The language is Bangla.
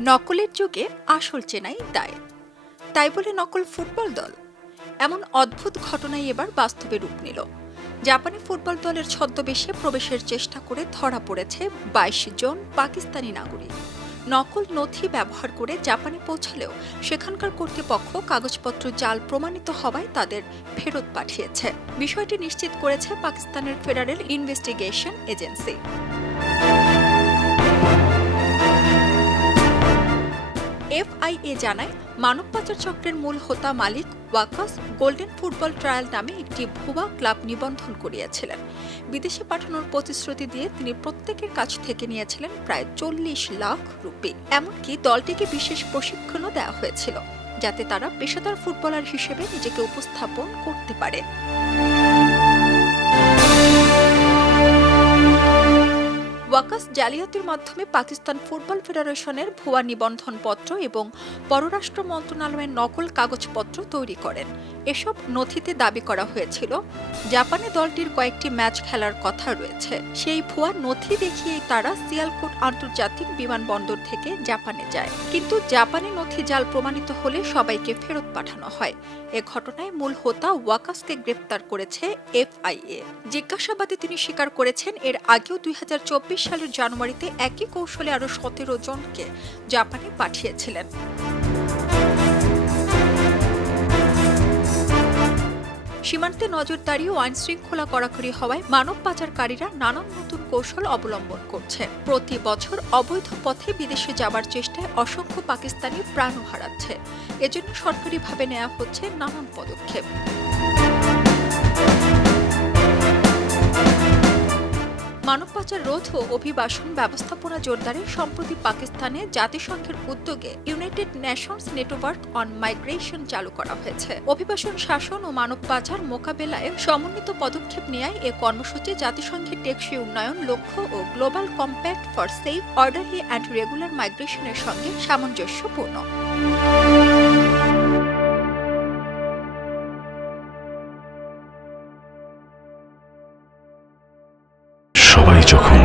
নকলের যুগে আসল চেনাই দায়। তাই বলে নকল ফুটবল দল। এমন অদ্ভুত ঘটনাই এবার বাস্তবে রূপ নিল। জাপানি ফুটবল দলের ছদ্মবেশে প্রবেশের চেষ্টা করে ধরা পড়েছে বাইশ জন পাকিস্তানি নাগরিক। নকল নথি ব্যবহার করে জাপানে পৌঁছালেও সেখানকার কর্তৃপক্ষ কাগজপত্র জাল প্রমাণিত হওয়ায় তাদের ফেরত পাঠিয়েছে। বিষয়টি নিশ্চিত করেছে পাকিস্তানের ফেডারেল ইনভেস্টিগেশন এজেন্সি। এফআইএ জানায় মানব পাচার চক্রের মূল হোতা Malik Waqas golden football trial নামে একটি ভুয়া ক্লাব নিবন্ধন করিয়েছিলেন। বিদেশে পাঠানোর প্রতিশ্রুতি দিয়ে তিনি প্রত্যেকের কাছ থেকে নিয়েছিলেন প্রায় চল্লিশ লাখ রুপি। এমনকি দলটিকে বিশেষ প্রশিক্ষণও দেওয়া হয়েছিল, যাতে তারা পেশাদার ফুটবলার হিসেবে নিজেকে উপস্থাপন করতে পারে। জালিয়াতির মাধ্যমে পাকিস্তান ফুটবল ফেডারেশনের ভুয়া নিবন্ধনপত্র এবং পররাষ্ট্র মন্ত্রণালয়ের নকল কাগজপত্র তৈরি করেন। এসব নথিতে দাবি করা হয়েছিল, জাপানে দলটির কয়েকটি ম্যাচ খেলার কথা রয়েছে। সেই ভুয়া নথি দেখিয়েই তারা সিয়ালকোট আন্তর্জাতিক বিমানবন্দর থেকে জাপানে যায়। কিন্তু জাপানি নথি জাল প্রমাণিত হলে সবাইকে ফেরত পাঠানো হয়। এ ঘটনায় মূল হোতা ওয়াকাসকে গ্রেপ্তার করেছে এফআইএ। জিজ্ঞাসাবাদে তিনি স্বীকার করেছেন, এর আগেও দুই হাজার চব্বিশ সালের জানুয়ারিতে একই কৌশলে আরও সতেরো জনকে জাপানে পাঠিয়েছিলেন। সীমান্তে নজরদারি ও আইন শৃঙ্খলা কড়াকড়ি হওয়ায় মানব পাচারকারীরা নানান নতুন কৌশল অবলম্বন করছে। প্রতি বছর অবৈধ পথে বিদেশে যাবার চেষ্টায় অসংখ্য পাকিস্তানি প্রাণও হারাচ্ছে। এজন্য সরকারিভাবে নেওয়া হচ্ছে নানান পদক্ষেপ। মানব পাচার রোধ ও অভিবাসন ব্যবস্থাপনা জোরদারে সম্প্রতি পাকিস্তানে জাতিসংঘের উদ্যোগে United Nations network on migration চালু করা হয়েছে। অভিবাসন, শাসন ও মানব পাচার মোকাবেলায় সমন্বিত পদক্ষেপ নেয় এ কর্মসূচি জাতিসংঘের টেকসই উন্নয়ন, লক্ষ্য ও global compact for safe, orderly and regular মাইগ্রেশনের সঙ্গে সামঞ্জস্যপূর্ণ।